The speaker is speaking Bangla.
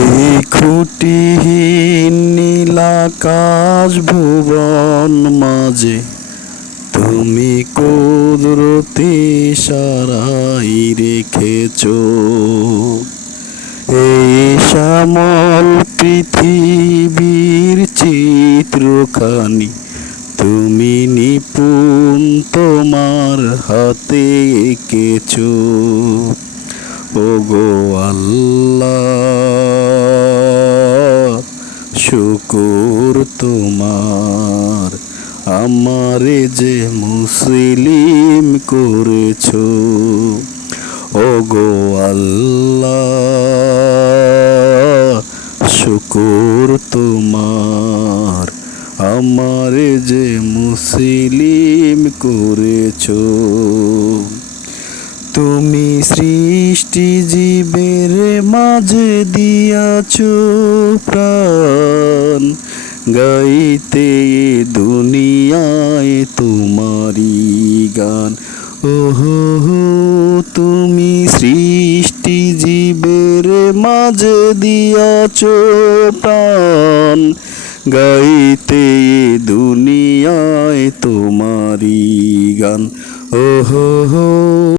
এই খুঁটিহীন নীলাকাশ ভুবন মাঝে তুমি কুদরতি সারাই রেখেছ। এই শ্যামল পৃথিবীর চিত্রখানি তুমি নিপুণ তোমার হাতে এঁকেছ। ওগো আল্লাহ, শুকর তোমার, আমারে যে মুসলিম করেছ। ওগো আল্লাহ, শুকর তোমার, আমারে যে মুসলিম করেছ। তুমি সৃষ্টি জীবের মাঝে দিয়াছ প্রাণ, গাইতে দুনিয়ায় তোমারি গান। ওহো, তুমি সৃষ্টি জীবের মাঝে দিয়াছ প্রাণ, গাইতে দুনিয়ায় তোমারি গান। ওহো।